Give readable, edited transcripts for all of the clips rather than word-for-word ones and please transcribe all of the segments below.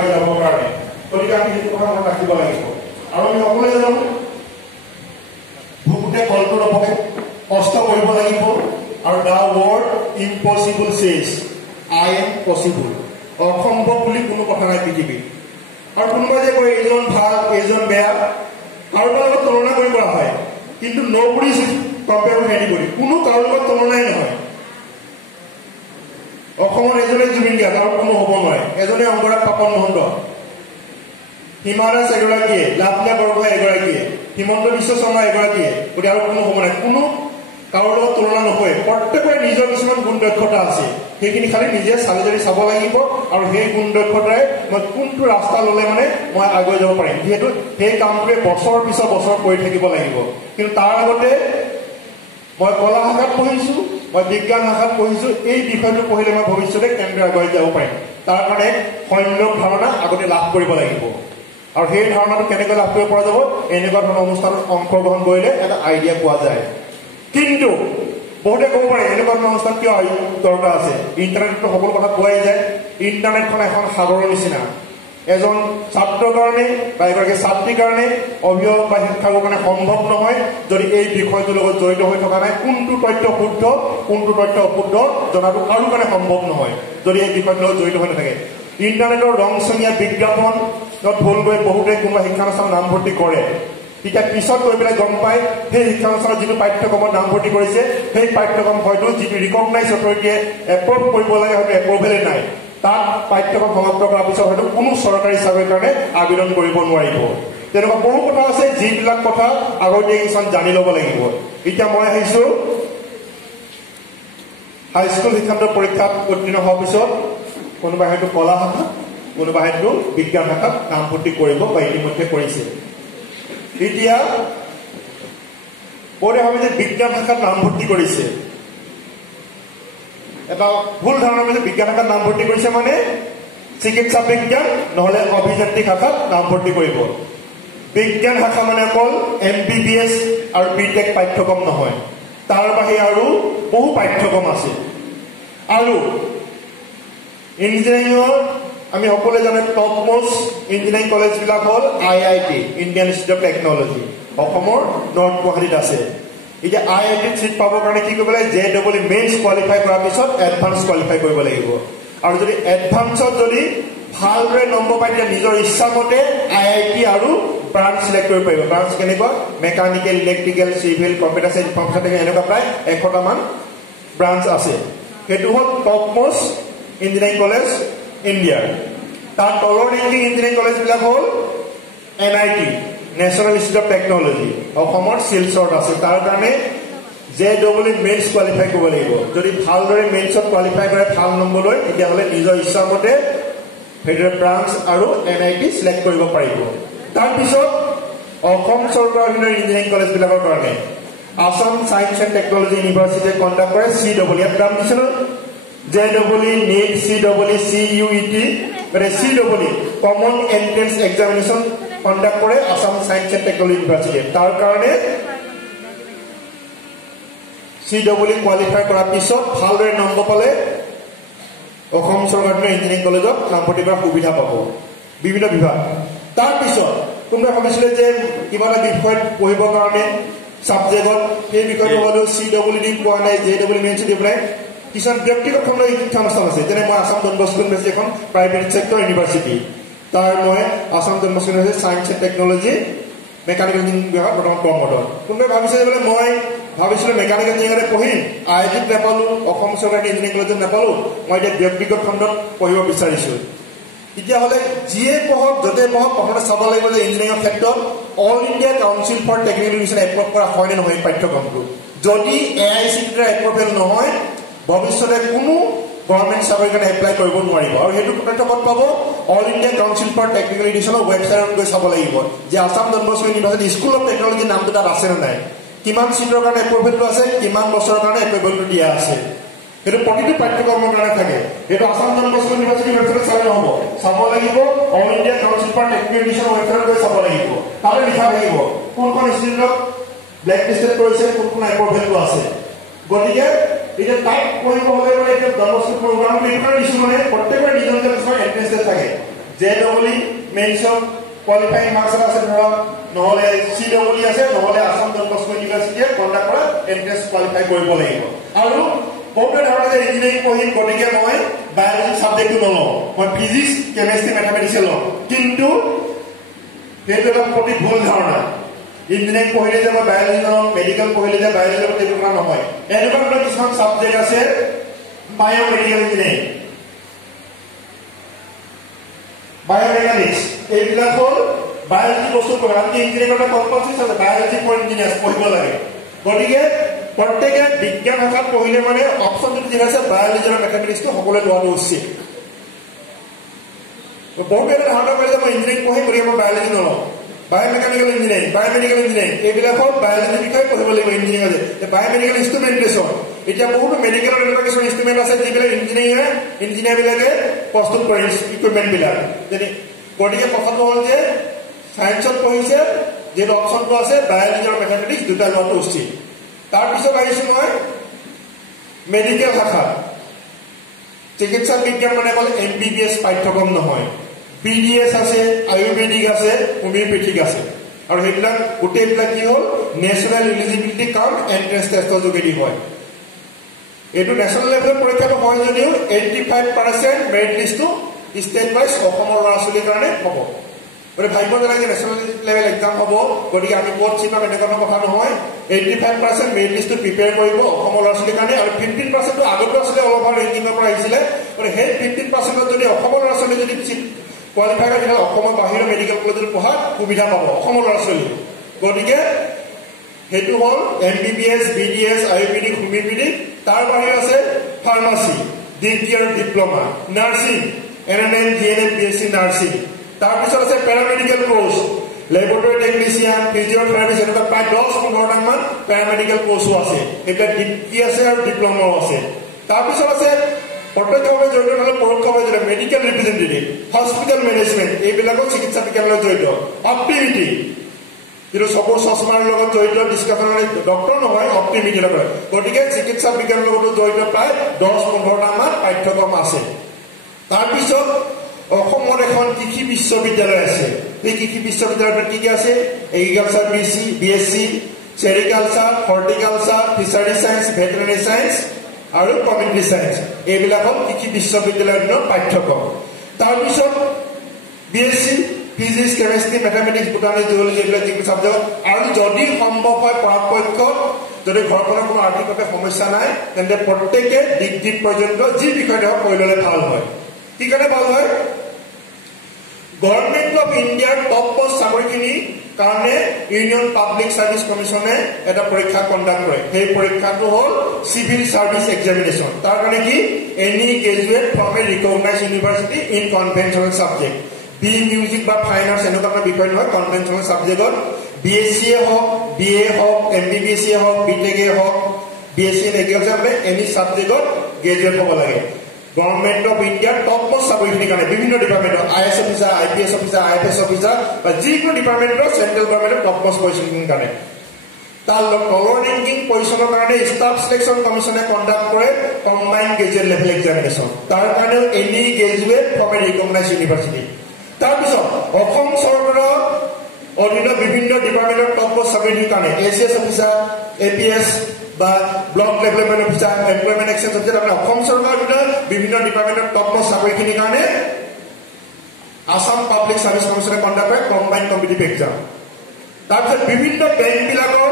আগুৱাই যাবৰ কাৰণে গতিকে আমি সেইটো কথা মনত ৰাখিব লাগিব আৰু আমি সকলোৱে জানো ভুকুতে কলটো নপকে কষ্ট কৰিব লাগিব আৰু দা ৱৰ্ড ইম্পচিবল চেজ আই এম পচিবল অসম্ভৱ বুলি কোনো কথা নাই পৃথিৱীত আৰু কোনোবাই যে কয় এইজন ভাল এইজন বেয়া কাৰোবাৰ লগত তুলনা কৰিব হয় কিন্তু nobody is compare with anybody কোনো কাৰো লগত তুলনাই নহয় অসমৰ এজনে জুবিন গাৰ্গ আৰু কোনো হ'ব নোৱাৰে এজনে অংগৰাগ পাপন মহন্ত হিমা দাস এগৰাকীয়ে লাভলীনা বৰগোহাঁই এগৰাকীয়ে হিমন্ত বিশ্ব শৰ্মা এগৰাকীয়ে গতিকে আৰু কোনো হ'ব নাই কোনো কাৰোৰ লগত তুলনা নহয় প্ৰত্যেকৰে নিজৰ কিছুমান গুণ দক্ষতা আছে সেইখিনি খালি নিজে চালি জাৰি চাব লাগিব আৰু সেই গুণ দক্ষতাৰে মই কোনটো ৰাস্তা ল'লে মানে মই আগুৱাই যাব পাৰিম যিহেতু সেই কামটোৱে বছৰ পিছত বছৰ কৰি থাকিব লাগিব কিন্তু তাৰ আগতে মই কলা শাখাত পঢ়িছোঁ মই বিজ্ঞান শাখাত পঢ়িছোঁ এই বিষয়টো পঢ়িলে মই ভৱিষ্যতে কেনেদৰে আগুৱাই যাব পাৰিম তাৰ কাৰণে সম্যক ধাৰণা আগতে লাভ কৰিব লাগিব আৰু সেই ধাৰণাটো কেনেকৈ লাভ কৰিব পৰা যাব এনেকুৱা ধৰণৰ অনুষ্ঠানত অংশগ্ৰহণ কৰিলে এটা আইডিয়া পোৱা যায় কিন্তু বহুতে ক'ব পাৰে এনেকুৱা ধৰণৰ অনুষ্ঠান কিয় দৰকাৰ আছে ইণ্টাৰনেটতো সকলো কথা পোৱাই যায় ইণ্টাৰনেটখন এখন সাগৰৰ নিচিনা এজন ছাত্ৰৰ কাৰণে বা এগৰাকী ছাত্ৰীৰ কাৰণে অভিভাৱক বা শিক্ষকৰ কাৰণে সম্ভৱ নহয় যদি এই বিষয়টোৰ লগত জড়িত হৈ থকা নাই কোনটো তথ্য শুদ্ধ কোনটো তথ্য অশুদ্ধ জনাটো কাৰো কাৰণে সম্ভৱ নহয় যদি এই বিষয়টোৰ লগত জড়িত হৈ নাথাকে ইণ্টাৰনেটৰ ৰংচঙীয়া বিজ্ঞাপন ভুল গৈ বহুতে কোনোবা শিক্ষানুষ্ঠানত নামভৰ্তি কৰে তেতিয়া পিছত গৈ পেলাই গম পায় সেই শিক্ষানুষ্ঠানত যিটো পাঠ্যক্ৰমত নামভৰ্তি কৰিছে সেই পাঠ্যক্ৰম হয়তো যিটো ৰিকগনাইজ অথৰিটিয়ে এপ্ৰুভ কৰিব লাগে হয়তো এপ্ৰুভেলে নাই তাত পাঠ্যক্ৰম সমাপ্ত কৰাৰ পিছত হয়তো কোনো চৰকাৰী চাকৰিৰ কাৰণে আবেদন কৰিব নোৱাৰিব তেনেকুৱা বহু কথা আছে যিবিলাক কথা আগতীয়াকৈ কিছুমান জানি ল'ব লাগিব এতিয়া মই আহিছোঁ হাইস্কুল শিক্ষান্ত পৰীক্ষাত উত্তীৰ্ণ হোৱাৰ পিছত কোনোবাই হয়তো কলা শাখা কোনোবাই হয়তো বিজ্ঞান শাখাত নামভৰ্তি কৰিব বা ইতিমধ্যে কৰিছে এতিয়া বহুতে ভাবে যে বিজ্ঞান শাখাত নামভৰ্তি কৰিছে এটা ভুল ধাৰণা যে বিজ্ঞান শাখাত নামভৰ্তি কৰিছে মানে চিকিৎসা বিজ্ঞান নহলে অভিযান্ত্ৰিক শাখাত নামভৰ্তি কৰিব বিজ্ঞান শাখা মানে অকল MBBS আৰু BTech পাঠ্যক্ৰম নহয় তাৰ বাহিৰে আৰু বহু পাঠ্যক্ৰম আছে আৰু ইঞ্জিনিয়াৰিঙৰ আমি সকলোৱে জানো টপ মোষ্ট ইঞ্জিনিয়াৰিং কলেজবিলাক হ'ল IIT Indian institute of technology অসমৰ নৰ্থ গুৱাহাটীত আছে এতিয়া IITত চিট পাবৰ কাৰণে কি কৰিব লাগে JEE মেইনছ কোৱালিফাই কৰাৰ পিছত এডভান্স কোৱালিফাই কৰিব লাগিব আৰু যদি এডভান্সত যদি ভালদৰে নম্বৰ পাই তেতিয়া নিজৰ ইচ্ছামতে IIT আৰু ব্ৰাঞ্চ চিলেক্ট কৰিব পাৰিব ব্ৰাঞ্চ কেনেকুৱা mechanical electrical civil computer science information technology এনেকুৱা প্ৰায় 100টামান ব্ৰাঞ্চ আছে সেইটো হ'ল টপ মোষ্ট ইঞ্জিনিয়াৰিং কলেজ ইণ্ডিয়াৰ তাৰ তলৰ ৰেংকিং ইঞ্জিনিয়াৰিং কলেজবিলাক হ'ল NIT national institute of technology অসমৰ শিলচৰত আছে তাৰ কাৰণে JEE মেইনছ কোৱালিফাই কৰিব লাগিব যদি ভালদৰে মেইনছত কোৱালিফাই কৰে ভাল নম্বৰ লৈ তেতিয়াহ'লে নিজৰ ইচ্ছামতে ফেডাৰেল ব্ৰাঞ্চ আৰু NIT চিলেক্ট কৰিব পাৰিব তাৰপিছত অসম চৰকাৰৰ অধীনৰ ইঞ্জিনিয়াৰিং কলেজবিলাকৰ কাৰণে আসাম চায়েন্স এণ্ড টেকনলজি ইউনিভাৰ্চিটিয়ে কণ্ডাক্ট কৰে CEE নাম দিছিলোঁ JEE NEET CEE CUET মানে CEE common entrance examination conduct কৰে আসাম চায়েন্স এণ্ড টেকনলজি ইউনিভাৰ্চিটিয়ে তাৰ কাৰণে CEE কোৱালিফাই কৰাৰ পিছত ভালদৰে নম্বৰ পালে অসম চৰকাৰৰ ইঞ্জিনিয়াৰিং কলেজত নামভৰ্তি কৰাৰ সুবিধা পাব বিভিন্ন বিভাগ তাৰপিছত কোনোবাই ভাবিছিলে যে কিবা এটা বিষয়ত পঢ়িবৰ কাৰণে ছাবজেক্টত সেই বিষয়টো হ'লেও CEE দি পোৱা নাই JEE মেইনছ দি পোৱা নাই কিছুমান ব্যক্তিগত খণ্ডৰ শিক্ষানুষ্ঠান আছে যেনে মই আসাম ডন বস্কো ইউনিভাৰ্চিটি এখন প্ৰাইভেট ছেক্টৰ ইউনিভাৰ্চিটি তাৰ মই Assam Don Bosco university science and technology mechanical engineering বিভাগত বৰ্তমান কৰ্মৰত কোনোবাই ভাবিছে যে বোলে মই ভাবিছিলোঁ মেকানিকেল ইঞ্জিনিয়াৰিঙতে পঢ়িম IITত নাপালোঁ অসম চৰকাৰী ইঞ্জিনিয়াৰিং কলেজত নাপালোঁ মই এতিয়া ব্যক্তিগত খণ্ডত পঢ়িব বিচাৰিছোঁ তেতিয়াহ'লে যিয়ে পঢ়ক য'তে পঢ়ক প্ৰথমতে চাব লাগিব যে ইঞ্জিনিয়াৰিঙৰ ক্ষেত্ৰত All India council for Technical Education approve কৰা হয়নে নহয় পাঠ্যক্ৰমটো যদি AICTE এপ্ৰুভেল নহয় ভৱিষ্যতে কোনো গভৰ্ণমেণ্ট চাকৰিৰ কাৰণে এপ্লাই কৰিব নোৱাৰিব আৰু সেইটো তথ্য ক'ত পাব all India council for technical এডুকেশ্যনৰ ৱেবছাইটত গৈ চাব লাগিব যে Assam Don Bosco university school of technology নামটো তাত আছে নে নাই কিমান চিটৰ কাৰণে এপ্ৰুভেলটো আছে কিমান বছৰৰ কাৰণে এপ্ৰুভেলটো দিয়া আছে সেইটো প্ৰতিটো পাঠ্যক্ৰমৰ কাৰণে থাকে সেইটো আসাম ডন বস্কো ইউনিভাৰ্চিটি ৱেবছাইটত চালে নহ'ব চাব লাগিব all India council for technical এডুকেশ্যনৰ ৱেবছাইটত গৈ চাব লাগিব তাতে লিখা থাকিব কোনখন ইনষ্টিটিউটত ব্লেক লিষ্টেড কৰিছে কোনখন এপ্ৰুভেলটো আছে গতিকে এতিয়া তাত পঢ়িব হ'লে মানে এতিয়া ডন বস্কো প্ৰগ্ৰামটো এইকাৰণে দিছোঁ মানে প্ৰত্যেকৰে নিজৰ নিজৰ কিছুমান এণ্ট্ৰেঞ্চ টেষ্ট থাকে JEE মেইনছৰ কোৱালিফাইং মাৰ্কছ আছে ধৰক নহলে CEE আছে নহলে আসাম ডন বস্কো ইউনিভাৰ্চিটিয়ে কন্ডাক্ট কৰা এন্ট্ৰেন্স কোৱালিফাই কৰিব লাগিব আৰু বহুতে ধৰক যে ইঞ্জিনিয়াৰিং পঢ়ি গতিকে মই বায়োলজি সাবজেক্টটো নলওঁ মই ফিজিক্স কেমিষ্ট্ৰি মেথমেটিক্স লওঁ কিন্তু সেইটো এটা প্ৰতি ভুল ধাৰণা ইঞ্জিনিয়াৰিং পঢ়িলে যে মই বায়োলজি নলওঁ মেডিকেল পঢ়িলে যে বায়োলজি লওঁ সেইটো কথা নহয় এনেকুৱা কিছুমান সাবজেক্ট আছে বায়োমেডিকেল ইঞ্জিনিয়াৰিং বায়োমেকানিক্স এইবিলাক হ'ল বায়োলজি বস্তু পঢ়া ইঞ্জিনিয়াৰিংৰ কম্পালসৰি আছে বায়োলজি ফৰ ইঞ্জিনিয়াৰ্ছ পঢ়িব লাগে গতিকে প্ৰত্যেকে বিজ্ঞান শাখাত পঢ়িলে মানে অপচন যদি আছে বায়োলজি আৰু মেথমেটিক্সটো সকলোৱে লোৱাটো উচিত বহুতে ধাৰণা কৰিলে মই ইঞ্জিনিয়াৰিং পঢ়ি গতিকে মই বায়োলজি নলওঁ বায়োমেকানিকেল ইঞ্জিনিয়াৰিং বায়োমেডিকেল ইঞ্জিনিয়াৰিং এইবিলাক হ'ল বায়োলজিৰ বিষয়ে পঢ়িব লাগিব ইঞ্জিনিয়াৰিং বায়োমেডিকেল ইনষ্ট্ৰুমেণ্টেশ্যন এতিয়া বহুতো মেডিকেলৰ এনেকুৱা কিছুমান ইনষ্ট্ৰুমেণ্ট আছে যিবিলাক ইঞ্জিনিয়াৰবিলাকে প্ৰস্তুত কৰে ইকুইপমেণ্টবিলাক যেনে গতিকে কথাটো হ'ল যে চায়েন্সত পঢ়িছে যিটো অপশ্যনটো আছে বায়োলজি আৰু মেথমেটিক্স দুটা লোৱাটো উচিত তাৰপিছত আহিছোঁ মই মেডিকেল শাখা চিকিৎসা বিজ্ঞান মানে অকল MBBS পাঠ্যক্ৰম নহয় BDS আছে আয়ুৰ্বেদিক আছে হোমিওপেথিক আছে আৰু সেইবিলাক গোটেইবিলাক কি হ'ল নেশ্যনেল এলিজিবিলিটি কাম এন্ট্ৰেন্স টেষ্টৰ যোগেদি হয় এইটো নেশ্যনেল লেভেলৰ পৰীক্ষাটো হয় যদিও 85% মেৰিট লিষ্টটো ষ্টেট ৱাইজ অসমৰ ল'ৰা ছোৱালীৰ কাৰণে হ'ব গতিকে ভাবিব নালাগে নেশ্যনেল লেভেল এক্সাম হ'ব গতিকে আমি ক'ত চিনাম এনেকুৱা কথা নহয় 85% মেৰিট লিষ্টটো প্ৰিপেয়াৰ কৰিব অসমৰ ল'ৰা ছোৱালীৰ কাৰণে আৰু 15%টো আগতো আছিলে অল অভাৰ ৰেংকিঙৰ পৰা আহিছিলে গতিকে সেই 15%ত যদি অসমৰ ল'ৰা ছোৱালী যদি কোৱালিফাই কৰে তেতিয়াহ'লে অসমৰ বাহিৰৰ মেডিকেল কলেজত পঢ়াৰ সুবিধা পাব অসমৰ ল'ৰা ছোৱালী গতিকে সেইটো হ'ল MBBS BDS আয়ুৰ্বেদিক হোমিওপেথিক তাৰ বাহিৰে আছে ফাৰ্মাচী ডিগ্ৰী আৰু diploma nursing NNM GNM BSc nursing তাৰপিছত আছে paramedical course laboratory technician physiotherapist এনেকুৱা প্ৰায় 10-15টা মান পেৰামেডিকেল কোৰ্চো আছে এইবিলাক ডিগ্ৰী আছে আৰু ডিপ্ল'মাও আছে তাৰপিছত আছে প্ৰত্যক্ষভাৱে জড়িত নহ'লে পৰোক্ষভাৱে জড়িত মেডিকেল ৰিপ্ৰেজেণ্টেটিভ হস্পিটেল মেনেজমেণ্ট এইবিলাকো চিকিৎসা বিজ্ঞানৰ লগত জড়িত অপটিমিটি যিটো চকুৰ চশমাৰ লগত জড়িত ডিছকাশ্যনৰ ডক্টৰ নহয় অপটিমিটিৰ লগত গতিকে চিকিৎসা বিজ্ঞানৰ লগতো জড়িত প্ৰায় 10-15টা মান পাঠ্যক্ৰম আছে তাৰপিছত অসমত এখন কৃষি বিশ্ববিদ্যালয় আছে এই কৃষি বিশ্ববিদ্যালয়ত কি কি আছে agriculture BSc sericulture horticulture fishery science veterinary science আৰু কমিউনিটি চায়েন্স এইবিলাক হ'ল কৃষি বিশ্ববিদ্যালয়ৰ পাঠ্যক্ৰম তাৰপিছত BSc physics chemistry mathematics botany zoology এইবিলাক যিবোৰ ছাবজেক্ট আৰু যদি সম্ভৱ হয় পৰাপক্ষত যদি ঘৰখনৰ কোনো আৰ্থিকভাৱে সমস্যা নাই তেন্তে প্ৰত্যেকে ডিগ্ৰী পৰ্যন্ত যি বিষয়তে হওক পঢ়ি ল'লে ভাল হয় কি কাৰণে ভাল হয় গভৰ্ণমেণ্ট অফ ইণ্ডিয়াৰ টপ পোষ্ট চাকৰিখিনি কাৰণে ইউনিয়ন পাব্লিক সাৰ্ভিস কমিশনে এটা পৰীক্ষা কন্ডাক্ট কৰে সেই পৰীক্ষাটো হ'ল সিভিল সাৰ্ভিস এক্সামিনেশন তাৰ কাৰণে কি any graduate from a recognised university in conventional subject B music বা ফাইন আৰ্টছ এনেকুৱা বিষয় নহয় কনভেনচনাল সাবজেক্টত BSc হওক BA হওক MBBS হওক BTech হওক BSc ইন এগ্ৰিকালচাৰ এনি সাবজেক্টত গ্ৰেজুৱেট হ'ব লাগে গভৰ্ণমেণ্ট অফ ইণ্ডিয়াৰ টপ পোষ্ট চাকৰিখিনিৰ কাৰণে বিভিন্ন ডিপাৰ্টমেণ্টৰ IAS officer IPS officer IFS officer বা যিকোনো ডিপাৰ্টমেণ্টৰ চেণ্ট্ৰেল গভৰ্ণমেণ্টৰ টপ পোষ্ট পজিশ্যনৰ কাৰণে তাৰ তলৰ ৰেংকিং পজিশ্যনৰ কাৰণে ষ্টাফ সিলেকশ্যন কমিশনে কণ্ডাক্ট কৰে কম্বাইন্ড গ্ৰেজুৱেট লেভেল এক্সামিনেশ্যন তাৰ কাৰণেও any graduate from a recognised university তাৰপিছত অসম চৰকাৰৰ অধীনত বিভিন্ন ডিপাৰ্টমেণ্টৰ টপ পোষ্ট চাকৰিখিনিৰ কাৰণে ACS অফিচাৰ APS বা block development officer employment exchange officer আপোনাৰ অসম চৰকাৰৰ বিভিন্ন ডিপাৰ্টমেণ্টৰ টপ পোষ্ট চাকৰিখিনিৰ কাৰণে আসাম পাব্লিক সাৰ্ভিস কমিশনে কণ্ডাক্ট কৰে কম্বাইন্ড কম্পিটিটিভ এক্সাম তাৰপিছত বিভিন্ন বেংকবিলাকৰ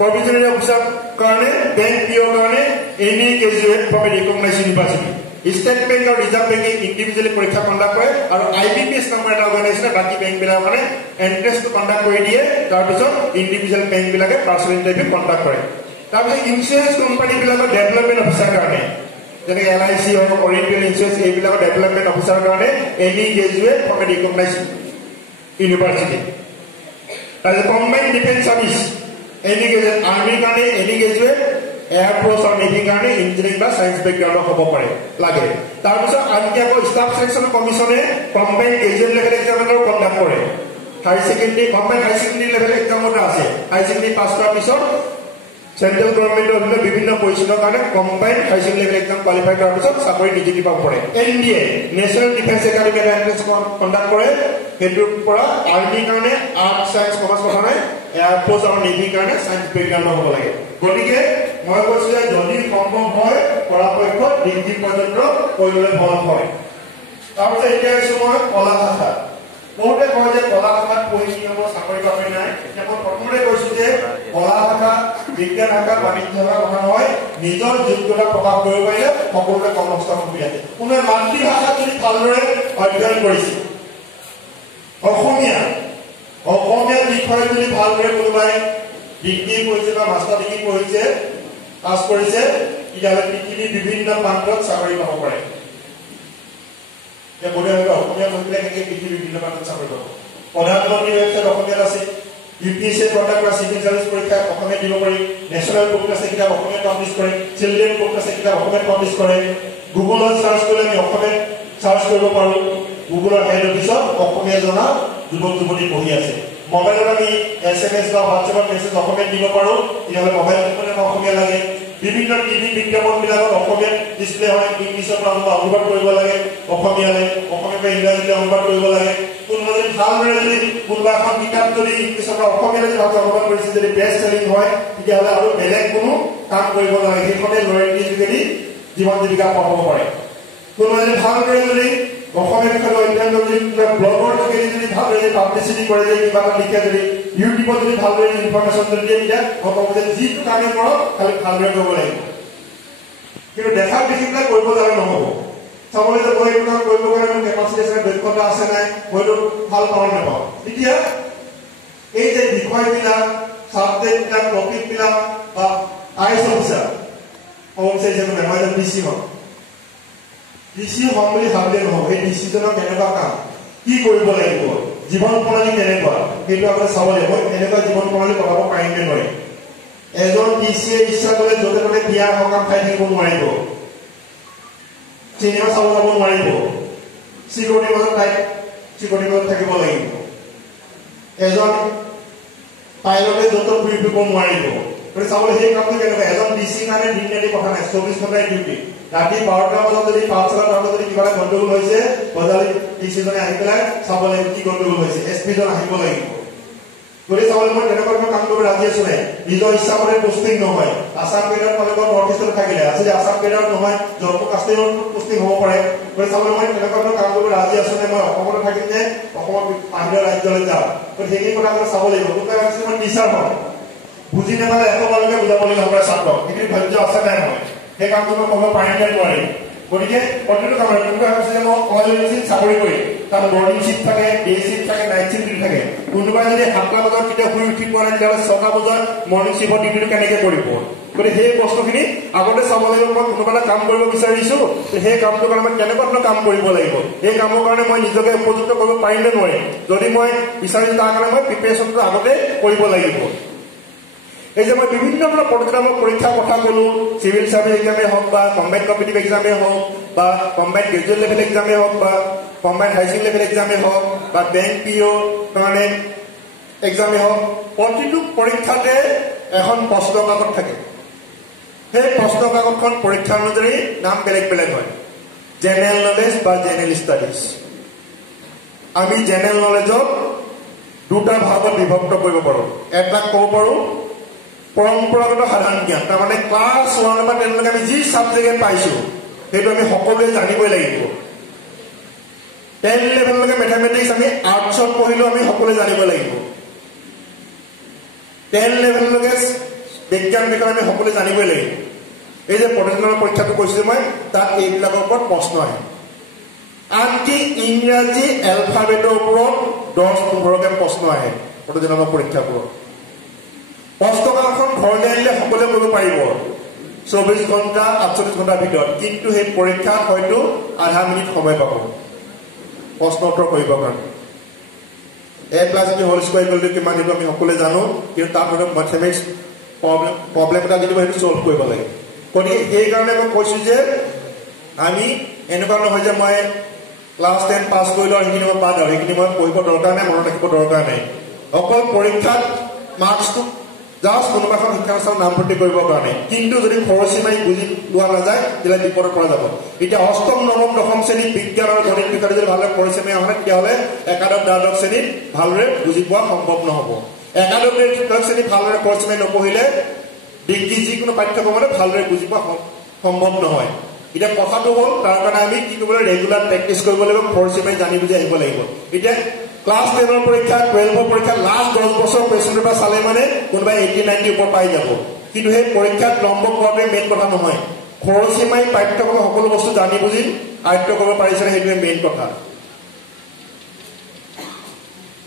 প্ৰভিজনাৰী অফিচাৰ কাৰণে বেংক পিঅ'ৰ কাৰণে any graduate from a recognised university state bank আৰু ৰিজাৰ্ভ বেংকে ইণ্ডিভিজুৱেলি পৰীক্ষা কণ্ডাক্ট কৰে আৰু IBPS নামৰ এটা অৰ্গেনাইজেশ্যনে বাকী বেংকবিলাকৰ কাৰণে এণ্ট্ৰেন্সটো কণ্ডাক্ট কৰি দিয়ে তাৰপিছত ইণ্ডিভিজুৱেল বেংকবিলাকে পাৰ্চনেল ইণ্টাৰভিউ কণ্ডাক্ট কৰে তাৰপিছত ইঞ্চুৰেঞ্চ কোম্পানীবিলাকৰ ডেভেলপমেণ্ট অফিচাৰ কাৰণে যেনেকৈ LIC হওক অৰিয়েণ্টেল ইঞ্চুৰেঞ্চ এইবিলাকৰ ডেভেলপমেণ্ট অফিচাৰ কাৰণে any graduate from a recognised university তাৰপিছত combined defence service any graduate আৰ্মিৰ কাৰণে এনি গ্ৰেজুৱেট এয়াৰফোৰ্চ আৰু নেভিৰ কাৰণে ইঞ্জিনিয়াৰিং বা চায়েন্স বেকগ্ৰাউণ্ডৰ হ'ব পাৰে লাগে তাৰপিছত আনকি আকৌ ষ্টাফ সিলেকশ্যন কমিশনে combined graduate level examination conduct কৰে higher secondary combined higher secondary level exam এটা আছে হায়াৰ ছেকেণ্ডেৰী পাছ কৰাৰ পিছত সেন্ট্ৰাল গভৰ্নমেন্টৰ বিভিন্ন পজিশনৰ কাৰণে কম্বাইন্ড হাই সেকেন্ডাৰী লেভেল এক্সাম কোৱালিফাই কৰাৰ পিছত চাকৰি নিযুক্তি পাব পাৰে এনডিএ নেশ্যনেল ডিফেন্স একাডেমি এটা এন্ট্ৰেন্স কণ্ডাক্ট কৰে হেতুৰ পৰা আৰ্মিৰ কাৰণে আৰ্ট সায়েন্স কমাৰ্চ কাৰণে এয়াৰ ফোৰ্স আৰু নেভিৰ কাৰণে সায়েন্স বেকগ্ৰাউণ্ড হ'ব লাগে গতিকে মই কৈছো যে যদি সম্ভৱ হয় পৰাপক্ষত ডিগ্ৰী পৰ্যন্ত কৰিবলৈ ভাল হয় তাৰপিছত এতিয়া আছো মই কলা শাখা বহুতে কয় যে কলা শাখাত পঢ়ি কি হ'ব চাকৰি পাবই নাই এতিয়া মই প্ৰথমতে কৈছো যে কলা শাখা বিজ্ঞান শাখা বাণিজ্য শাখা কথা নহয় নিজৰ যোগ্যতা প্ৰকাশ কৰিব পাৰিলে সকলোৰে কৰ্মসংস্থাপন সুবিধা দিয়ে কোনে মাতৃভাষা যদি ভালদৰে অধ্যয়ন কৰিছে অসমীয়া বিষয় যদি ভালদৰে কোনোবাই ডিগ্ৰী পঢ়িছে বা মাষ্টাৰ ডিগ্ৰী পঢ়িছে পাছ কৰিছে তেতিয়াহ'লে পৃথিৱীৰ বিভিন্ন প্ৰান্তত চাকৰি পাব পাৰে যে বোধহয় অসমীয়া পঢ়িলে কেনেকৈ পৃথিৱীৰ বিভিন্ন প্ৰান্তত চাকৰি পাব প্ৰধানমন্ত্ৰীৰ ৱেবছাইট অসমীয়াত আছে ইউপিএছচি কণ্ডাক্ট কৰা চিভিল চাৰ্ভিচ পৰীক্ষা অসমীয়াত দিব পাৰি নেশ্যনেল বুক আছে কিতাপ অসমীয়াত পাব্লিছ কৰে চিলড্ৰেন বুক আছে কিতাপ অসমীয়াত পাব্লিছ কৰে গুগলত চাৰ্চ কৰিলে আমি অসমীয়াত চাৰ্চ কৰিব পাৰোঁ গুগলৰ হেড অফিচত অসমীয়া জনা যুৱক যুৱতী বহি আছে মোবাইলত আমি SMS বা হোৱাটছএপত মেছেজ অসমীয়াত দিব পাৰোঁ তেতিয়াহ'লে মোবাইল ফোনত অসমীয়া লাগে বিভিন্ন টিভি বিজ্ঞাপনবিলাকত অসমীয়াত ডিছপ্লে হয় ইংলিছত অনুবাদ কৰিব লাগে অসমীয়ালৈ অসমীয়া পৰা ইংৰাজীলৈ অনুবাদ কৰিব লাগে কোনোবা যদি ভালদৰে যদি কোনোবা এখন কিতাপ যদি ইংলিছৰ পৰা অসমীয়ালৈ ভালকৈ অনুবাদ কৰিছে যদি বেষ্ট চেলিং হয় তেতিয়াহ'লে আৰু বেলেগ কোনো কাম কৰিব নালাগে সেইখনে লয়েলটি যোগেদি জীৱন জীৱিকা পাব পাৰে কোনোবা যদি ভালদৰে যদি অসমীয়া বিষয়ে অধ্যয়ন কৰি ব্লগৰ যোগেদি যদি ভালদৰে পাব্লিচিটি কৰে যে কিবা এটা লিখে যদি ইউটিউবত যদি ভালদৰে ইনফৰমেশ্যন যদি দিয়ে তেতিয়া মই ক'ব যে যিটো কামে কৰক খালি ভালদৰে কৰিব লাগিব কিন্তু দেখাক দেখি পেলাই কৰিব জানো নহ'ব চাবলৈ যে মই এইটো কাম কৰিব কাৰণে মোৰ কেপাচিটি আছে দক্ষতা আছে নাই মইতো ভাল পাওঁ নাপাওঁ এতিয়া এই যে বিষয়বিলাক ছাবজেক্টবিলাক টপিকবিলাক বা আইএছ অফিচাৰ হিচাপে মই যে ডিচি হম ডিচি হম বুলি ভাবিলে নহ'ব এই ডিচিজনৰ কেনেকুৱা কাম কি কৰিব লাগিব জীৱন প্ৰণালী কেনেকুৱা সেইটো আপুনি চাব লাগিব এনেকুৱা জীৱন প্ৰণালী বনাব পাৰিম নে নোৱাৰিম এজন ডিচিয়ে ইচ্ছা কৰিলে য'তে ত'তে বিয়া সকাম খাই থাকিব নোৱাৰিব চিনেমা চাব যাব নোৱাৰিব চিকিউৰিটি মাজত থাকিব লাগিব এজন পাইলটে য'ত ঘূৰি ফুৰিব নোৱাৰিব গতিকে চাবলৈ সেই কামটো কেনেকুৱা এজন ডিচিৰ কাৰণে দিন ৰাতি কথা নাই 24 ঘণ্টাই ডিউটি ৰাতি 12টা বজাত যদি পাঠশালাৰ টাউনত যদি কিবা গণ্ডগোল হৈছে বজালি ডিচিজনে আহি পেলাই চাব লাগিব কি গণ্ডগোল হৈছে এছপিজন আহিব লাগিব গতিকে চাবলৈ মই তেনেকুৱা কাম কৰিব ৰাজি আছো নাই নিজৰ ইচ্ছা মতে পোষ্টিং নহয় আছাম কেডাৰ কলেজৰ নৰ্থ ইষ্টত থাকিলে আজি আছাম কেডাৰ নহয় জম্মু কাশ্মীৰত পোষ্টিং হ'ব পাৰে গতিকে চাবলৈ মই তেনেকুৱা কাম কৰিব ৰাজি আছো নাই মই অসমতে থাকিম নে অসমৰ বাহিৰৰ ৰাজ্যলৈ যাম গতিকে সেইখিনি কথা চাব লাগিব কোনোবাই ভাবিছে মই টিচাৰ হয় বুজি নাপালে 100 বাৰলৈকে বুজাবলগীয়া হ'ব ছাত্ৰক সেইখিনি ধৈৰ্য আছে নাই নহয় সেই কামটো মই ক'ব পাৰিম নে নোৱাৰিম গতিকে প্ৰতিটো কামত কোনোবাই ভাবিছে যে মই অইল ইঞ্জিন চাকৰি কৰিম তাত মৰ্ণিং শ্বিফ্ট থাকে ডে শ্বিফ্ট থাকে নাইট শ্বিফ্ট ডিউটি থাকে কোনোবাই যদি 7টা বজাত কেতিয়া শুই উঠি পোৱা নাই তেতিয়াহ'লে 6টা বজাত মৰ্ণিং শ্বিফ্টৰ ডিউটিটো কেনেকৈ কৰিব গতিকে সেই বস্তুখিনি আগতে চাব লাগিব মই কোনোবা এটা কাম কৰিব বিচাৰিছোঁ সেই কামটোৰ কাৰণে মই কেনেকুৱা ধৰণৰ কাম কৰিব লাগিব এই কামৰ কাৰণে মই নিজকে উপযুক্ত কৰিব পাৰিম নে নোৱাৰিম যদি মই বিচাৰিছোঁ তাৰ কাৰণে মই প্ৰিপেৰেশ্যনটো আগতে কৰিব লাগিব এই যে মই বিভিন্ন ধৰণৰ প্ৰতিযোগিতামূলক পৰীক্ষাৰ কথা ক'লো চিভিল চাৰ্ভিচ এক্সামেই হওক বা কম্বাইণ্ড কম্পিটিটিভ এক্সামেই হওক বা কম্বাইণ্ড গ্ৰেজুৱেট লেভেল এক্সামেই হওক বা কম্বাইণ্ড হাই ছেকেণ্ডেৰী লেভেল এক্সামেই হওক বা বেংক পিঅ' কাৰণে এক্সামেই হওক প্ৰতিটো পৰীক্ষাতে এখন প্ৰশ্ন কাকত থাকে সেই প্ৰশ্ন কাকতখন পৰীক্ষা অনুযায়ী নাম বেলেগ বেলেগ হয় জেনেৰেল নলেজ বা জেনেৰেল ষ্টাডিজ আমি জেনেৰেল নলেজক দুটা ভাগত বিভক্ত কৰিব পাৰোঁ এটাক ক'ব পাৰোঁ পৰম্পৰাগত সাধাৰণ জ্ঞান তাৰমানে ক্লাছ 1 পৰা 10 লৈকে আমি যি ছাবজেক্ট পাইছোঁ সেইটো আমি সকলোৱে জানিবই লাগিব 10 লেভেললৈকে মেথামেটিক্স আমি আৰ্টছত পঢ়িলেও আমি সকলোৱে জানিব লাগিব 10 লেভেললৈকে বিজ্ঞান বিষয়ে আমি সকলোৱে জানিবই লাগিব এই যে প্ৰতিযোগিতামূলক পৰীক্ষাটো কৈছোঁ মই তাত এইবিলাকৰ ওপৰত প্ৰশ্ন আহে আনকি ইংৰাজী এলফাবেটৰ ওপৰত 10-15কে প্ৰশ্ন আহে প্ৰতিযোগিতামূলক পৰীক্ষাবোৰত প্ৰশ্নকাকতখন ঘৰলৈ আনিলে সকলোৱে কৰিব পাৰিব 24 ঘণ্টা 48 ঘণ্টাৰ ভিতৰত কিন্তু সেই পৰীক্ষাত হয়তো আধা মিনিট সময় পাব প্ৰশ্ন উত্তৰ কৰিবৰ কাৰণে a+b² কিমান সেইটো আমি সকলোৱে জানো কিন্তু তাৰ মাজত মেথমেটিক্স প্ৰব্লেম এটা যদি সেইটো ছল্ভ কৰিব লাগে গতিকে সেইকাৰণে মই কৈছোঁ যে আমি এনেকুৱা নহয় যে মই ক্লাছ 10 পাছ কৰিলোঁ আৰু সেইখিনি মই বাদ আৰু সেইখিনি মই পঢ়িব দৰকাৰ নাই মনত ৰাখিব দৰকাৰ নাই অকল পৰীক্ষাত মাৰ্কছটো জাষ্ট কোনোবা এখন শিক্ষানুষ্ঠানত নামভৰ্তি কৰিবৰ কাৰণে কিন্তু যদি খৰচীমাই বুজি লোৱা নাযায় তেতিয়া বিপদত পৰা যাব এতিয়া অষ্টম নৱম দশম শ্ৰেণী বিজ্ঞান আৰু গণিত বিষয়টো যদি ভালদৰে খৰচীমাই আহে তেতিয়াহ'লে একাদশ দ্বাদশ শ্ৰেণীত ভালদৰে বুজি পোৱা সম্ভৱ নহ'ব একাদশ দ্বাদশ শ্ৰেণীত ভালদৰে খৰচীমাই নপঢ়িলে ডিগ্ৰী যিকোনো পাঠ্যক্ৰমতে ভালদৰে বুজি পোৱা সম্ভৱ নহয় এতিয়া কথাটো হ'ল তাৰ কাৰণে আমি কি কৰিব লাগিব ৰেগুলাৰ প্ৰেক্টিচ কৰিব লাগিব খৰচীমাই জানি বুজি আহিব লাগিব এতিয়া ক্লাছ 10 ৰ পৰীক্ষা 12 ৰ পৰীক্ষা লাষ্ট 10 বছৰ কুৱেশ্যন পেপাৰ চালে মানে কোনোবাই 80 90 ওপৰ পাই যাব কিন্তু সেই পৰীক্ষাত নম্বৰ পোৱাটোৱে মেইন কথা নহয় খৰচীমাই পাঠ্যক্ৰমৰ সকলো বস্তু জানি বুজি আয়ত্ত কৰিব পাৰিছে সেইটোৱে মেইন কথা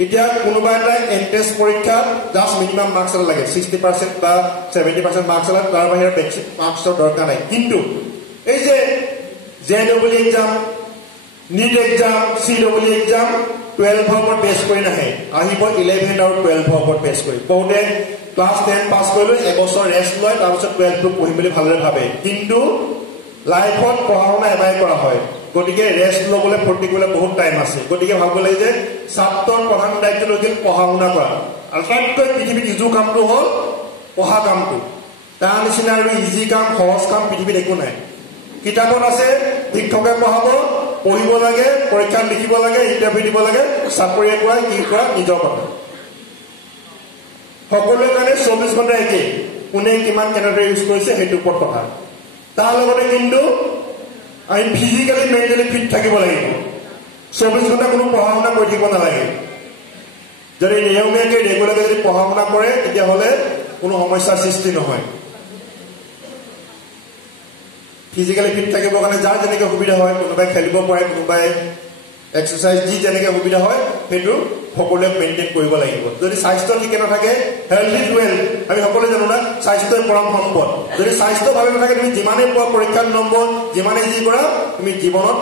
এতিয়া কোনোবা এটা এন্ট্ৰেন্স পৰীক্ষাত জাষ্ট মিনিমাম মাৰ্কছ লাগে 60% বা 70% মাৰ্কছ লাগে তাৰ বাহিৰে বেছি মাৰ্কছৰ দৰকাৰ নাই কিন্তু এই যে জেডব্লিউ এক্সাম নীট এক্সাম চিডব্লিউ এক্সাম 12 ৰ ওপৰত বেছ কৰি নাহে আহিব 11 আৰু 12 ৰ ওপৰত বেছ কৰি বহুতে ক্লাছ 10 পাছ কৰিলে এবছৰ ৰেষ্ট লয় তাৰপিছত 12 টো পঢ়িম বুলি ভালদৰে ভাবে কিন্তু লাইফত পঢ়া শুনা এবাই কৰা হয় গতিকে ৰেষ্ট ল'বলৈ ফৰ্তি কৰিবলৈ বহুত টাইম আছে গতিকে ভাবিব লাগে যে ছাত্ৰৰ প্ৰধান দায়িত্ব হৈছে পঢ়া শুনা কৰা আটাইতকৈ পৃথিৱীত ইজু কামটো হ'ল পঢ়া কামটো তাৰ নিচিনা আৰু ইজি কাম সহজ কাম পৃথিৱীত একো নাই কিতাপত আছে শিক্ষকে পঢ়াব পঢ়িব লাগে পৰীক্ষাত লিখিব লাগে ইণ্টাৰভিউ দিব লাগে চাকৰি কৰা কি কৰা নিজৰ কথা সকলোৰে কাৰণে 24 ঘণ্টা একেই কোনে কিমান কেনেদৰে ইউজ কৰিছে সেইটো ওপৰত কথা তাৰ লগতে কিন্তু আমি ফিজিকেলি মেণ্টেলি ফিট থাকিব লাগিব 24 ঘণ্টা কোনো পঢ়া শুনা কৰি থাকিব নালাগে যদি নিয়মীয়াকৈ ৰেগুলাৰকৈ যদি পঢ়া শুনা কৰে তেতিয়াহ'লে কোনো সমস্যাৰ সৃষ্টি নহয় ফিজিক্যালি ফিট থাকিবৰ কাৰণে যাৰ যেনেকৈ সুবিধা হয় কোনোবাই খেলিব পাৰে কোনোবাই এক্সাৰসাইজ যি যেনেকৈ সুবিধা হয় সেইটো সকলোৱে মেইনটেইন কৰিব লাগিব যদি স্বাস্থ্য ঠিক নাথাকে হেলথ ইজ ৱেল আমি সকলোৱে জানো না স্বাস্থ্যই পৰম সম্পদ যদি স্বাস্থ্য ভালে নাথাকে তুমি যিমানেই পোৱা পৰীক্ষাত নম্বৰ যিমানেই যি কৰা তুমি জীৱনত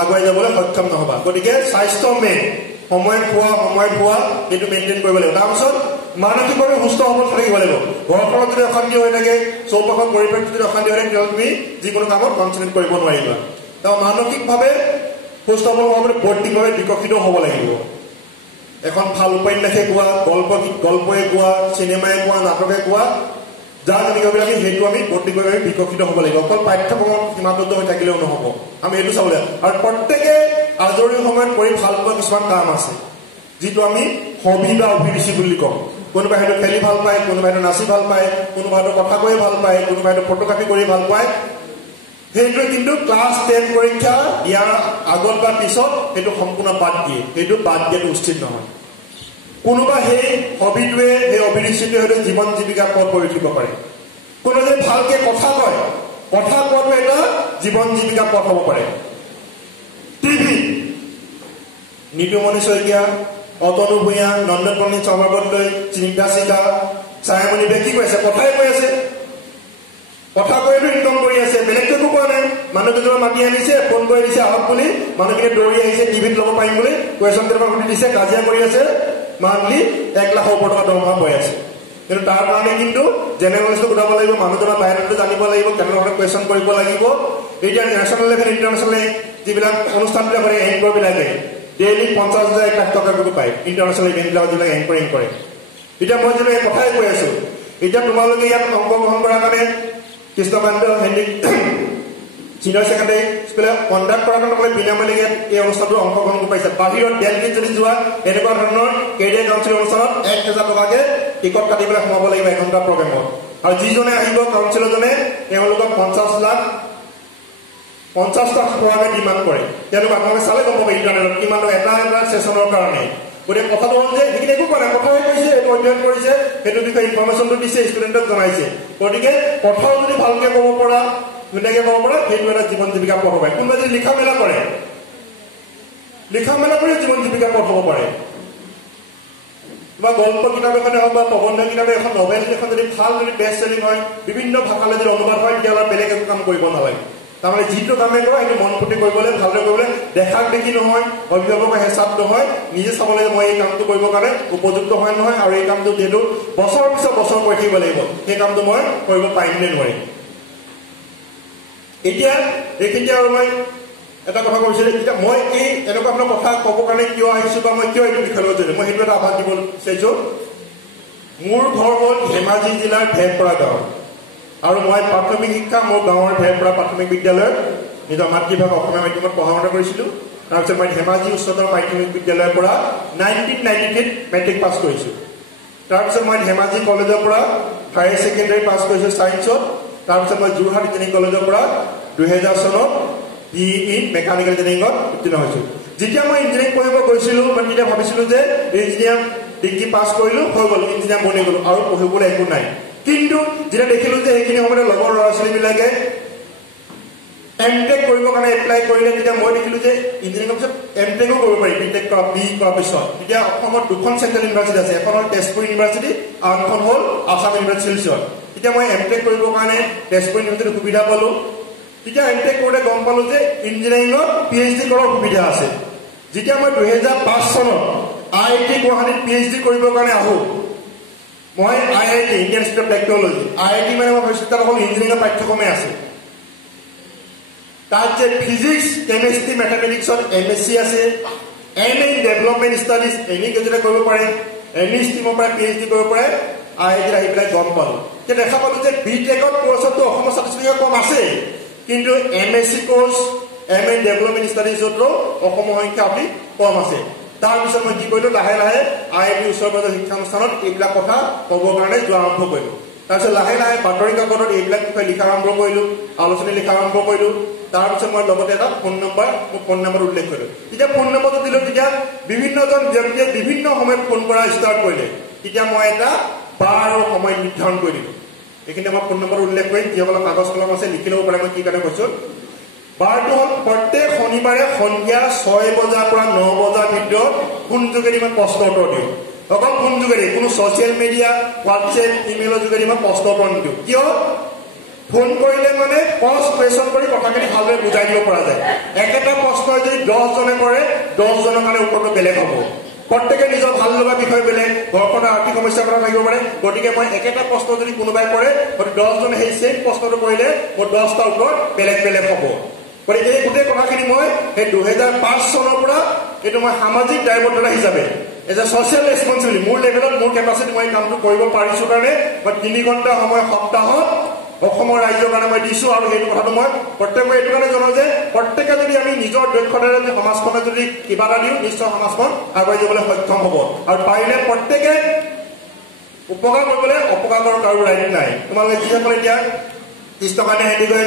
আগুৱাই যাবলৈ সক্ষম নহবা গতিকে স্বাস্থ্য মেইন সময়ত খোৱা সেইটো মেইনটেইন কৰিব লাগিব তাৰপিছত মানসিকভাৱে সুস্থ সবল থাকিব লাগিব ঘৰখনত যদি অশান্তি হৈ থাকে চৌপাশৰ পৰিৱেশ যদি অশান্তি হৈ থাকে তেতিয়াহ'লে তুমি যিকোনো কামত কনচেন্ট্ৰেট কৰিব নোৱাৰিবা তাৰ মানসিকভাৱে সুস্থ সবল হোৱাবলৈ বৌদ্ধিকভাৱে বিকশিত হ'ব লাগিব এখন ভাল উপন্যাসে কোৱা গল্পই কোৱা চিনেমাই কোৱা নাটকে কোৱা যাৰ যেনেকৈ আমি সেইটো আমি বৌদ্ধিকভাৱে বিকশিত হ'ব লাগিব অকল পাঠ্যক্ৰমত সীমাবদ্ধ হৈ থাকিলেও নহ'ব আমি এইটো চাব লাগিব আৰু প্ৰত্যেকে আজৰি সময়ত কৰি ভাল পোৱা কিছুমান কাম আছে যিটো আমি হবি বা অভিৰুচি বুলি কওঁ কোনোবাই হয়তো খেলি ভাল পায় কোনোবাই হয়তো নাচি ভাল পায় কোনোবাই হয়তো কথা কৈ ভাল পায় কোনোবাই হয়তো ফটোগ্ৰাফী কৰি ভাল পায় সেইটোৱে কিন্তু ক্লাছ 10 পৰীক্ষা দিয়াৰ আগত বা পিছত সেইটো সম্পূৰ্ণ বাদ দিয়ে সেইটো বাদ দিয়াটো উচিত নহয় কোনোবা সেই হবিটোৱে সেই অভিৰুচিটোৱে হয়তো জীৱন জীৱিকাৰ পথ কৰি উঠিব পাৰে কোনোবাই যদি ভালকৈ কথা কয় কথা কোৱাটো এটা জীৱন জীৱিকাৰ পথ হ'ব পাৰে টিভি নিতুমণি শইকীয়া অতনু ভূঞা নন্দনপল্লী চম্পাৱতলৈ চিন্তা চিকা ছায়ামণি বে কি কৈ আছে কথাই কৈ আছে কথা কৈতো ইনকম কৰি আছে বেলেগটো একো কোৱা নাই মানুহকেইজনক মাতি আনিছে ফোন কৰি দিছে আহক বুলি মানুহখিনিয়ে দৌৰি আহিছে টিভিত ল'ব পাৰিম বুলি কুৱেশ্যন পেপাৰ সুধি দিছে কাজিয়া কৰি আছে মান্থলি 1 লাখৰ ওপৰত টকা দৰমহা পাই আছে কিন্তু তাৰ কাৰণে কিন্তু জেনেৰেল নলেজটো গোটাব লাগিব মানুহজনৰ বাহিৰতো জানিব লাগিব কেনেধৰণে কুৱেশ্যন কৰিব লাগিব এতিয়া নেশ্যনেল লেভেল ইণ্টাৰনেশ্যনেল যিবিলাক অনুষ্ঠানবিলাক কৰে এংকৰবিলাকে ডেইলি 50,000 1 লাখ টকাকৈ পায় ইণ্টাৰনেশ্যনেল ইভেণ্টবিলাক যিবিলাক এংকৰিং কৰে এতিয়া মই যদি এই কথাই কৈ আছো এতিয়া তোমালোকে ইয়াত অংশগ্ৰহণ কৰাৰ কাৰণে কৃষ্ণকান্ত হেণ্ডিক চিনিয়ৰ ছেকেণ্ডাৰী স্কুলে কণ্ডাক্ট কৰাৰ কাৰণে বিনামূলীয়াকৈ এই অনুষ্ঠানটো অংশগ্ৰহণ কৰি পাইছে বাহিৰত দিল্লীত যদি যোৱা এনেকুৱা ধৰণৰ কেৰিয়াৰ কাউন্সিল অনুষ্ঠানত 1,000 টকাকৈ টিকট কাটি পেলাই সোমাব লাগিব এঘণ্টা প্ৰগ্ৰেমত আৰু যিজনে আহিব কাউন্সিলৰজনে তেওঁলোকক 50 লাখ টকাকৈ ডিমাণ্ড কৰে তেওঁলোক আপোনালোকে চালে গম পাব ইণ্টাৰনেটত কিমান এটা ছেশ্যনৰ কাৰণে গতিকে কথাটো হ'ল যে সেইখিনি একো কোৱা নাই কথাই কৈছে এইটো অধ্যয়ন কৰিছে সেইটো বিষয়ে ইনফৰমেশ্যনটো দিছে ষ্টুডেণ্টক জনাইছে গতিকে কথাও যদি ভালকৈ ক'ব পৰা ধুনীয়াকৈ ক'ব পৰা সেইটো এটা জীৱন জীৱিকা পথ হ'ব পাৰে কোনোবাই যদি লিখা মেলা কৰি জীৱন জীৱিকা পথ হ'ব পাৰে বা গল্প কিতাপ এখনে হওক বা প্ৰবন্ধ কিতাপে এখন নভেল এখন যদি ভাল যদি বেষ্ট চেলিং হয় বিভিন্ন ভাষালৈ যদি অনুবাদ হয় তেতিয়াহ'লে বেলেগ একো কাম কৰিব নালাগে তাৰমানে যিটো কামে কৰা সেইটো মন পুতি কৰিবলৈ ভালদৰে কৰিবলৈ দেখাক দেখি নহয় অভিভাৱকৰ হেঁচাত নহয় নিজে চাব লাগিব মই এই কামটো কৰিবৰ কাৰণে উপযুক্ত হয় নহয় আৰু এই কামটো যিহেতু বছৰৰ পিছত বছৰ কৰি থাকিব লাগিব সেই কামটো মই কৰিব পাৰিম নে নোৱাৰিম এতিয়া এইখিনি আৰু মই এটা কথা কৈছিলোঁ এতিয়া মই এই এনেকুৱা আপোনাৰ কথা ক'বৰ কাৰণে কিয় আহিছোঁ বা মই কিয় এইটো বিষয়লৈ জড়িত মই সেইটো এটা আভাস দিব বিচাৰিছোঁ মোৰ ঘৰ হ'ল ধেমাজি জিলাৰ ভেৰপৰা গাঁও আৰু মই প্ৰাথমিক শিক্ষা মোৰ গাঁৱৰ ভেৰপৰা প্ৰাথমিক বিদ্যালয়ত নিজৰ মাতৃভাষা অসমীয়া মাধ্যমত পঢ়া শুনা কৰিছিলোঁ তাৰপিছত মই ধেমাজি উচ্চতৰ মাধ্যমিক বিদ্যালয়ৰ পৰা 1993 মেট্ৰিক পাছ কৰিছোঁ তাৰপিছত মই ধেমাজি কলেজৰ পৰা হায়াৰ ছেকেণ্ডাৰী পাছ কৰিছোঁ ছায়েন্সত তাৰপিছত মই যোৰহাট ইঞ্জিনিয়াৰিং কলেজৰ পৰা 2000 চনত BE ইন মেকানিকেল ইঞ্জিনিয়াৰিঙত উত্তীৰ্ণ হৈছোঁ যেতিয়া মই ইঞ্জিনিয়াৰিং পঢ়িব গৈছিলোঁ মই তেতিয়া ভাবিছিলোঁ যে ইঞ্জিনিয়াৰ ডিগ্ৰী পাছ কৰিলোঁ হৈ গ'ল ইঞ্জিনিয়াৰ বনি গ'লোঁ আৰু পঢ়িবলৈ একো নাই কিন্তু যেতিয়া দেখিলোঁ যে সেইখিনি সময়তে লগৰ ল'ৰা ছোৱালীবিলাকে এমটেক কৰিবৰ কাৰণে এপ্লাই কৰিলে তেতিয়া মই দেখিলোঁ যে ইঞ্জিনিয়াৰিঙৰ পিছত এমটেকো কৰিব পাৰি বিটেক কৰা BE কৰাৰ পিছত তেতিয়া অসমত দুখন চেণ্ট্ৰেল ইউনিভাৰ্চিটি আছে এখন হ'ল তেজপুৰ ইউনিভাৰ্চিটি আৰু এখন হ'ল আছাম ইউনিভাৰ্চিটি তেতিয়া মই এমটেক কৰিবৰ কাৰণে তেজপুৰ ইউনিভাৰ্চিটিৰ সুবিধা পালোঁ তেতিয়া এমটেক কৰোঁতে গম পালোঁ যে ইঞ্জিনিয়াৰিঙত PhD কৰাৰ সুবিধা আছে যেতিয়া মই 2005 চনত IIT গুৱাহাটীত PhD কৰিবৰ কাৰণে আহোঁ মই IIT Indian institute of technology IIT মানে মই ভাবিছোঁ তাত অকল ইঞ্জিনিয়াৰিঙৰ পাঠ্যক্ৰমে আছে তাত যে ফিজিক্স কেমেষ্ট্ৰি মেথামেটিক্সত MSc আছে MA in development studies any কেইজনে কৰিব পাৰে এনি ষ্ট্ৰীমৰ পৰা PhD কৰিব পাৰে IIT আহি পেলাই গম পালোঁ যে দেখা পালোঁ যে বিটেকত কোৰ্চতো অসমৰ ছাত্ৰ ছাত্ৰী কম আছে কিন্তু MSc course MA in development ষ্টাডিজতো অসমৰ সংখ্যা অতি কম আছে তাৰপিছত মই কি কৰিলোঁ লাহে লাহে IIT ওচৰ পাজৰ শিক্ষানুষ্ঠানত এইবিলাক কথা ক'বৰ কাৰণে যোৱা আৰম্ভ কৰিলোঁ তাৰপিছত লাহে লাহে বাতৰি কাকতত এইবিলাক বিষয়ে লিখা আৰম্ভ কৰিলোঁ আলোচনী লিখা আৰম্ভ কৰিলোঁ তাৰপিছত মই লগতে এটা ফোন নম্বৰ উল্লেখ কৰিলোঁ তেতিয়া ফোন নম্বৰটো দিলোঁ তেতিয়া বিভিন্নজন ব্যক্তিয়ে বিভিন্ন সময়ত ফোন কৰা ষ্টাৰ্ট কৰিলে তেতিয়া মই এটা বাৰ আৰু সময় নিৰ্ধাৰণ কৰি দিলোঁ এইখিনি মই ফোন নম্বৰ উল্লেখ কৰিম যিসকলৰ কাগজ কলম আছে লিখি ল'ব পাৰে মই কি কাৰণে কৈছোঁ বাৰটো হ'ল প্ৰত্যেক শনিবাৰে সন্ধিয়া 6 বজাৰ পৰা 9 বজাৰ ভিতৰত ফোন যোগেদি মই প্ৰশ্ন উত্তৰ দিওঁ অকল ফোন যোগেদি কোনো ছ'চিয়েল মিডিয়া হোৱাটছএপ ইমেইলৰ যোগেদি মই প্ৰশ্ন উত্তৰ নিদিওঁ কিয় ফোন কৰিলে মানে ক্ৰছ কুৱেশ্যন কৰি কথাখিনি ভালদৰে বুজাই দিব পৰা যায় একেটা প্ৰশ্ন যদি 10 জনে কৰে 10 জনৰ কাৰণে উত্তৰটো বেলেগ হ'ব প্ৰত্যেকে নিজৰ ভাল লগা বিষয় বেলেগ ঘৰখনৰ আৰ্থিক সমস্যাৰ কথা থাকিব পাৰে গতিকে মই একেটা প্ৰশ্ন যদি কোনোবাই কৰে 10 জনে সেই চেম প্ৰশ্নটো কৰিলে মোৰ 10টা উত্তৰ বেলেগ বেলেগ হ'ব গতিকে এই গোটেই কথাখিনি মই সেই 2005 চনৰ পৰা এইটো মই সামাজিক দায়বদ্ধতা হিচাপে এজ এ ছ'চিয়েল ৰেছপঞ্চিবিলিটি মোৰ লেভেলত মোৰ কেপাচিটি মই কামটো কৰিব পাৰিছোঁ কাৰণে মই 3 ঘণ্টা সময় সপ্তাহত অসমৰ ৰাজ্যৰ কাৰণে মই দিছোঁ আৰু সেইটো কথাটো মই প্ৰত্যেকে এইটো কাৰণে জনাওঁ যে প্ৰত্যেকে যদি আমি নিজৰ দক্ষতাৰে যদি সমাজখনে যদি কিবা এটা দিওঁ নিশ্চয় সমাজখন আগুৱাই যাবলৈ সক্ষম হ'ব আৰু পাৰিলে প্ৰত্যেকে উপকাৰ কৰিবলৈ অপকাৰ কৰাৰ কাৰো ৰাইট নাই তোমালোকে যিসকলে এতিয়া 30 টকা দি হেঁতি গৈ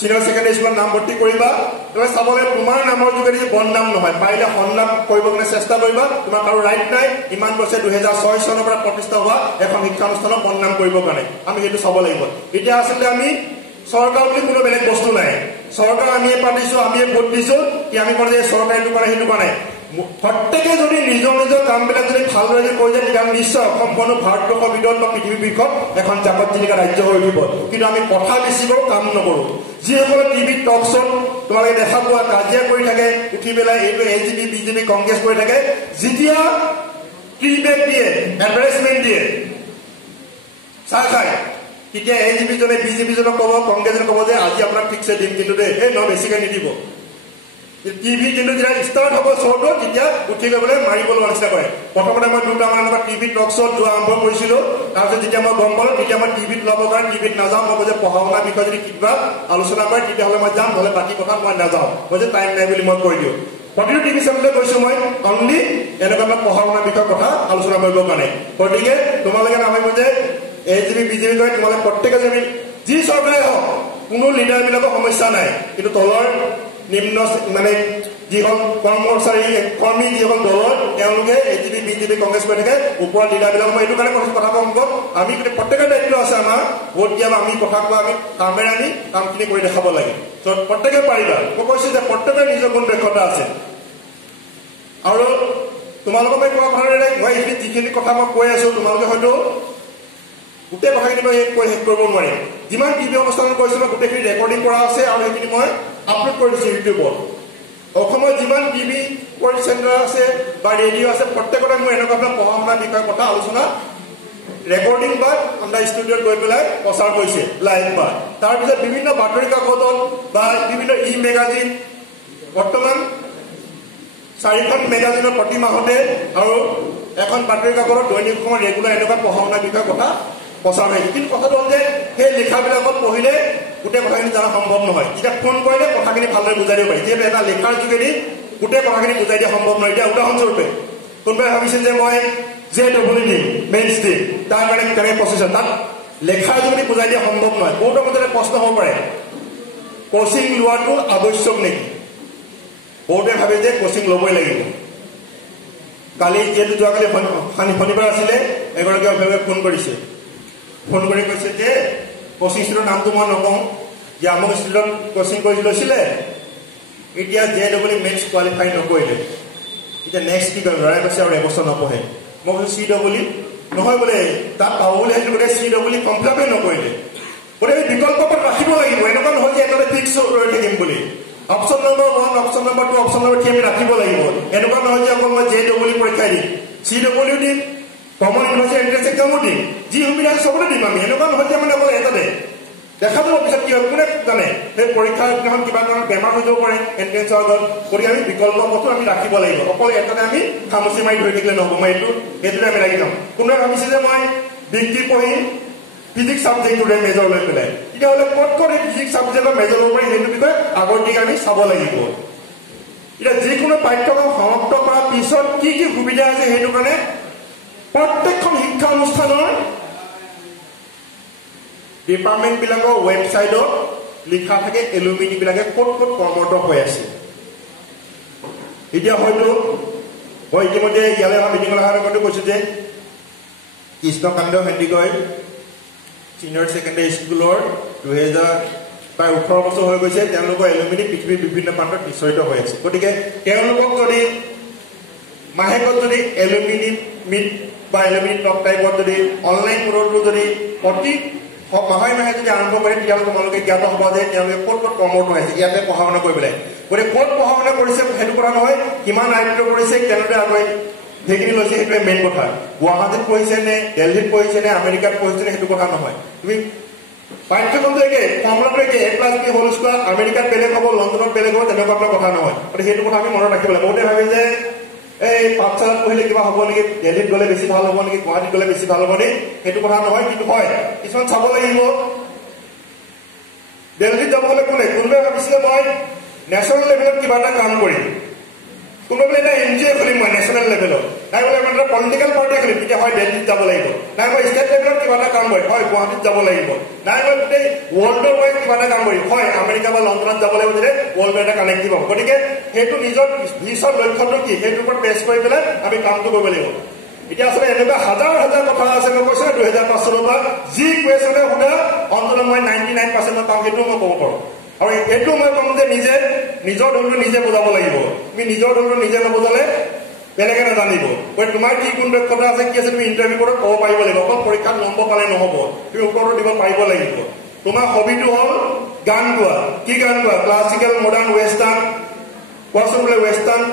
চিনিয়ৰ ছেকেণ্ডেৰী স্কুলত নাম ভৰ্তি কৰিবা তুমি চাবলৈ তোমাৰ নামৰ যোগেদি বদনাম নহয় পাৰিলে সন্মান কৰিব কাৰণে চেষ্টা কৰিবা তোমাৰ কাৰো ৰাইট নাই ইমান বছৰ 2006 চনৰ পৰা প্ৰতিষ্ঠা হোৱা এখন শিক্ষানুষ্ঠানক বদনাম কৰিবৰ কাৰণে আমি সেইটো চাব লাগিব এতিয়া আচলতে আমি চৰকাৰ বুলি কোনো বেলেগ বস্তু নাই চৰকাৰ আমিয়ে পাতিছোঁ আমিয়ে ভোট দিছোঁ কি আমি কওঁ যে চৰকাৰে এইটো কৰে সেইটো কৰা নাই প্ৰত্যেকে যদি নিজৰ নিজৰ কামবিলাক যদি ভালদৰে যদি কৰি যায় তেতিয়া নিশ্চয় অসমখনো ভাৰতবৰ্ষৰ ভিতৰত বা পৃথিৱীৰ বিষয়ত এখন জাকত জিলিকা ৰাজ্য হৈ উঠিব কিন্তু আমি কথা বেছি কৰোঁ কাম নকৰোঁ যিসকলে টিভিত টক শ্ব'ত তোমালোকে দেখা পোৱা কাজিয়া কৰি থাকে উঠি পেলাই এইটো LGB BJP কংগ্ৰেছ কৰি থাকে যেতিয়া ফিডবেক দিয়ে এডভাৰটাইজমেণ্ট দিয়ে চাই তেতিয়া LGB জনে BJP জনক ক'ব কংগ্ৰেছজনে ক'ব যে আজি আপোনাক ঠিকছে দিম কিন্তু দেই এই বেছিকৈ নিদিব টিভি কিন্তু যেতিয়া ষ্টাৰ্ট হ'ব শ্ব'টো তেতিয়া উঠি গ'বলৈ মাৰিবলৈ চেষ্টা কৰে প্ৰথমতে মই 2টামান এনেকুৱা টিভি টক শ্ব'ত যোৱা আৰম্ভ কৰিছিলোঁ তাৰপিছত যেতিয়া মই গম পালোঁ তেতিয়া মই টিভিত ল'বৰ কাৰণে টিভিত নাযাওঁ মই যে পঢ়া শুনাৰ বিষয়ে যদি কিবা আলোচনা কৰে তেতিয়াহ'লে মই যাম নহ'লে বাকী কথাত মই নাযাওঁ মই যে টাইম নাই বুলি মই কৈ দিওঁ প্ৰতিটো টিভি চেনেললৈ গৈছোঁ মই অনলি এনেকুৱা পঢ়া শুনাৰ বিষয়ে কথা আলোচনা কৰিবৰ কাৰণে গতিকে তোমালোকে নাভাবিব যে LGB BJP কৰে তোমালোকে প্ৰত্যেকে যদি যি চৰকাৰে হওক কোনো লিডাৰবিলাকৰ সমস্যা নাই কিন্তু তলৰ নিম্ন মানে যিখন কৰ্মী যিসকল দলৰ তেওঁলোকে LGB BJP কংগ্ৰেছ কৰি থাকে ওপৰৰ লিডাৰবিলাক মই এইটো কাৰণে কথা কম আমি প্ৰত্যেকৰ দায়িত্ব আছে আমাৰ ভোট দিয়া আমি কথা কোৱা আমি কামেৰে আমি কামখিনি কৰি দেখাব লাগে প্ৰত্যেকে পাৰিবা মই কৈছোঁ যে প্ৰত্যেকৰ নিজৰ গুণ দক্ষতা আছে আৰু তোমালোকক মই কোৱা কথাৰে মই এইখিনি যিখিনি কথা মই কৈ আছোঁ তোমালোকে হয়তো গোটেই কথাখিনি মই কৈ শেষ কৰিব নোৱাৰিম যিমান টিভি অনুষ্ঠানত কৈছোঁ মই গোটেইখিনি ৰেকৰ্ডিং কৰা আছে আৰু সেইখিনি মই আপলোড কৰি দিছোঁ ইউটিউবত অসমৰ যিমান টিভি চেণ্টাৰ আছে বা ৰেডিঅ' আছে প্ৰত্যেকতে মোৰ এনেকুৱা ধৰণৰ পঢ়া শুনাৰ বিষয়ে কথা আলোচনা ৰেকৰ্ডিং বা আমাৰ ষ্টুডিঅ'ত গৈ পেলাই প্ৰচাৰ কৰিছে লাইভ বা তাৰপিছত বিভিন্ন বাতৰি কাকতত বা বিভিন্ন মেগাজিন বৰ্তমান 4খন মেগাজিনৰ প্ৰতি মাহতে আৰু এখন বাতৰি কাকতত দৈনিক সময় ৰেগুলাৰ এনেকুৱা পঢ়া শুনাৰ বিষয়ে কথা প্ৰচাৰ হৈছে কিন্তু কথাটো হ'ল যে সেই লিখাবিলাকত পঢ়িলে গোটেই কথাখিনি জনা সম্ভৱ নহয় এতিয়া ফোন কৰিলে কথাখিনি ভালদৰে বুজাই দিব পাৰি যিহেতু এটা লেখাৰ যোগেদি গোটেই কথাখিনি বুজাই দিয়া সম্ভৱ নহয় এতিয়া উদাহৰণস্বৰূপে কোনোবাই ভাবিছে যে মই JEE দিম মেইন ষ্ট্ৰীম তাৰ কাৰণে কেনেকৈ প্ৰচেছ তাত লেখাৰ যোগেদি বুজাই দিয়া সম্ভৱ নহয় বহুতৰ মাজতে প্ৰশ্ন হ'ব পাৰে কোচিং লোৱাটো আৱশ্যক নেকি বহুতে ভাবে যে কোচিং ল'বই লাগিব কালি যিহেতু যোৱাকালি শনিবাৰ আছিলে এগৰাকী অভিভাৱকে ফোন কৰি কৈছে যে কোচিং ইনষ্টিটিউটৰ নামটো মই নকওঁ যে আমুক ইনষ্টিটিউটত কোচিং কৰি লৈছিলে এতিয়া JEE মেইনছ কোৱালিফাই নকৰিলে এতিয়া নেক্সট কি কৰিম ল'ৰাই কৈছে আৰু এবছৰ নপঢ়ে মই কৈছোঁ CEE নহয় বোলে তাত পাব বুলি আহিছিলোঁ বোলে CEE ফৰ্ম ফিল আপেই নকৰিলে গতিকে বিকল্পত ৰাখিব লাগিব এনেকুৱা নহয় যে এটাতে ফিক্স ৰৈ থাকিম বুলি option number 1 option number 2 option number 3 আমি ৰাখিব লাগিব এনেকুৱা নহয় যে অকল মই JEE পৰীক্ষা দিম CEE দিম কমন ইউনিভাৰ্চিটি এন্ট্ৰেন্স এক্সামো দিম যি সুবিধা চবতে দিম আমি এনেকুৱা নহয় যে মানে অকল এটাতে দেখা যাব পিছত কি হয় কোনে জানে সেই পৰীক্ষাৰ দিনাখন কিবা কাৰণত বেমাৰ হৈ যাব পাৰে এন্ট্ৰেন্সৰ আগত গতিকে আমি বিকল্প পথো আমি ৰাখিব লাগিব অকল এটাতে আমি খামুচি মাৰি ধৰি থাকিলে নহ'ব মই এইটোতে আমি লাগি যাম কোনোবাই ভাবিছে যে মই ডিগ্ৰী পঢ়িম ফিজিক্স ছাবজেক্টটোৰে মেজৰ লৈ পেলাই তেতিয়াহ'লে ক'ত এই ফিজিক্স ছাবজেক্টৰ মেজৰ ল'ব পাৰি সেইটো বিষয়ে আগৰ দিকে আমি চাব লাগিব এতিয়া যিকোনো পাঠ্যক্ৰম সমাপ্ত কৰাৰ পিছত কি কি সুবিধা আছে সেইটো কাৰণে প্ৰত্যেকখন শিক্ষা অনুষ্ঠানৰ ডিপাৰ্টমেণ্টবিলাকৰ ৱেবছাইটত লিখা থাকে এলুমিনিবিলাকে ক'ত কৰ্মৰত হৈ আছে এতিয়া হয়তো মই ইতিমধ্যে ইয়ালৈ অহা মিটিঙৰ অহাৰ আগতে কৈছোঁ যে কৃষ্ণকান্ত সন্দিকৈ চিনিয়ৰ ছেকেণ্ডেৰী স্কুলৰ 2018 বছৰ হৈ গৈছে তেওঁলোকৰ এলুমিনি পৃথিৱীৰ বিভিন্ন প্ৰান্তত বিচৰিত হৈ আছে গতিকে তেওঁলোকক যদি মাহেকত যদি এলুমিনি মিট বা এলুমিনি টক টাইপত যদি অনলাইন মোডতো যদি প্ৰতি মাহে যদি আৰম্ভ কৰে তেতিয়াহ'লে তোমালোকে জ্ঞাত হ'ব যে তেওঁলোকে ক'ত কৰ্মৰত হৈ আছে ইয়াতে পঢ়া শুনা কৰি পেলাই গতিকে ক'ত পঢ়া শুনা কৰিছে সেইটো কথা নহয় কিমান আয়ত্ব কৰিছে কেনেদৰে আগুৱাই সেইখিনি লৈছে সেইটোৱে মেইন কথা গুৱাহাটীত পঢ়িছে নে দিল্লীত পঢ়িছে নে আমেৰিকাত পঢ়িছে নে সেইটো কথা নহয় তুমি পাঠ্যক্ৰমটো একে ফৰ্মুলাটো একে A+B হোল স্কোৱাৰ আমেৰিকাত বেলেগ হ'ব লণ্ডনত বেলেগ হ'ব তেনেকুৱা কথা নহয় গতিকে সেইটো কথা আমি মনত ৰাখিব লাগিব বহুতে ভাবে যে এই পাঠশালাত পঢ়িলে কিবা হ'ব নেকি দিল্লীত গ'লে বেছি ভাল হ'ব নেকি গুৱাহাটীত গ'লে বেছি ভাল হ'ব নেকি সেইটো কথা নহয় কিন্তু হয় কিছুমান চাব লাগিব দিল্লীত যাব হ'লে কোনোবাই ভাবিছিলে মই নেশ্যনেল লেভেলত কিবা এটা কাম কৰিম কোনোবাই এটা NGO খুলিম মই নেশ্যনেল লেভেলত নাই বোলে এটা পলিটিকেল পাৰ্টি খুলিম তেতিয়া হয় দিল্লীত যাব লাগিব নাই মই ষ্টেট লেভেলত কিবা এটা কাম কৰিম হয় গুৱাহাটীত যাব লাগিব নাই মই গোটেই ৱৰ্ল্ডৰ ৱাইড কিবা এটা কাম কৰিম হয় আমেৰিকা বা লণ্ডনত যাব লাগিব যে ৱৰ্ল্ডৰ এটা কানেক্টিভ হ'ব গতিকে সেইটো নিজৰ লক্ষ্যটো কি সেইটোৰ ওপৰত বেছ কৰি পেলাই আমি কামটো কৰিব লাগিব এতিয়া আচলতে এনেকুৱা হাজাৰ কথা আছে মই কৈছোঁ 2005 চনৰ পৰা যি কুৱেশ্যনে সোধা অন্ততঃ মই 99% কাম সেইটো মই ক'ব পাৰোঁ আৰু এইটো মই ক'ম যে নিজৰ ধৰণটো নিজে বুজাব লাগিব তুমি নিজৰ ধৰণটো নিজে নবুজালে বেলেগে নাজানিব গতিকে তোমাৰ কি কোন দক্ষতা আছে কি আছে তুমি ইণ্টাৰভিউ কৰি ক'ব পাৰিব লাগিব অকল পৰীক্ষাত নম্বৰ পালে নহ'ব তুমি উত্তৰটো দিব পাৰিব লাগিব তোমাৰ হবিটো হ'ল গান গোৱা কি গান গোৱা ক্লাছিকেল মডাৰ্ণ ৱেষ্টাৰ্ণ কোৱাচোন বোলে ৱেষ্টাৰ্ণ